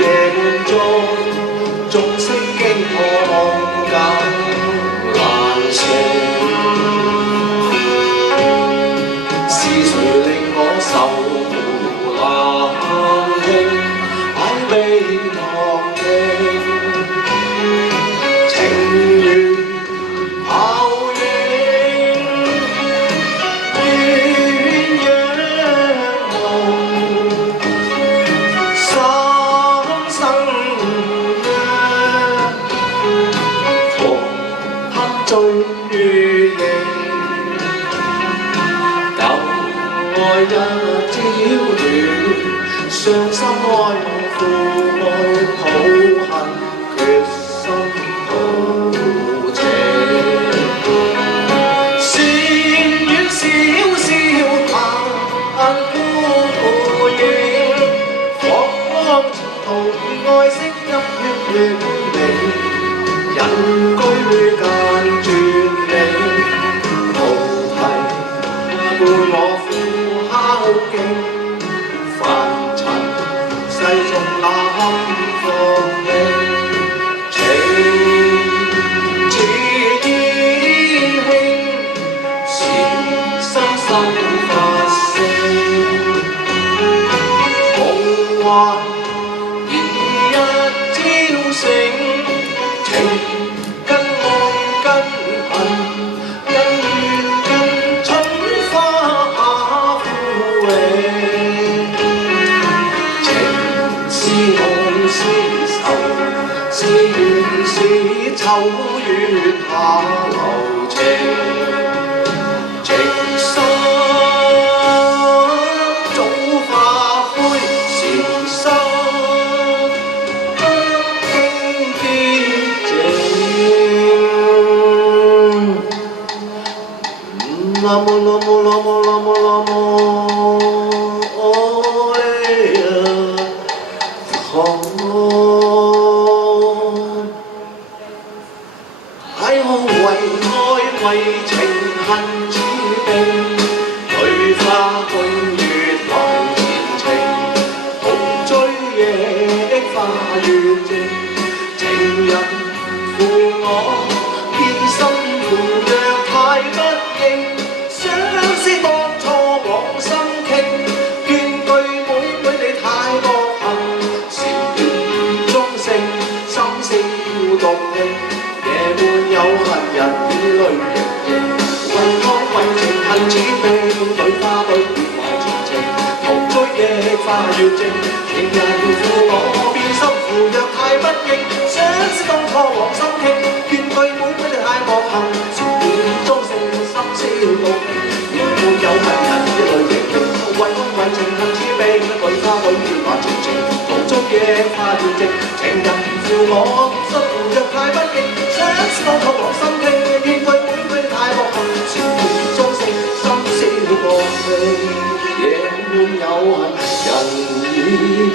夜半中，眾星經看間難晴。是誰令我受冷輕，擺臂忘形？情緣泡影，鴛鴦夢，三生約，紅黑醉月影。愛一朝斷，傷心愛夢負愛抱恨，決心抱情。善緣小小盼孤影，彷似途與愛惜音血永明，隱居間絕美，菩提伴我孝敬，凡塵世俗那放棄，情似天興，是深深發聲。夢幻而一朝醒，情跟愛跟恨。是緣是秋月下留情，情深早化灰，禪心經潔淨。啦麼啦麼啦麼啦麼啦麼。為情恨似冰，對花對月來前程，同追憶花月靜。情人負我，偏心負若太不應，相思當初往心傾，怨對妹你太薄幸，禪斷中性，心聲動聽，夜半有恨人與淚盈盈。為愛為情恨似冰，對花對月來前程，同追憶花月靜。情人負我，變心負若太不應，相思當初往心傾，怨對妹你太薄幸，禪斷中性，心聲動聽，夜半有恨人與淚盈盈。為愛為情恨似冰，對花對月來前程，同追憶花月靜。情人負我，變心負若太不應，相思當初往心傾，怨對妹你太薄幸，禪斷中性，心聲動聽，夜半有恨人與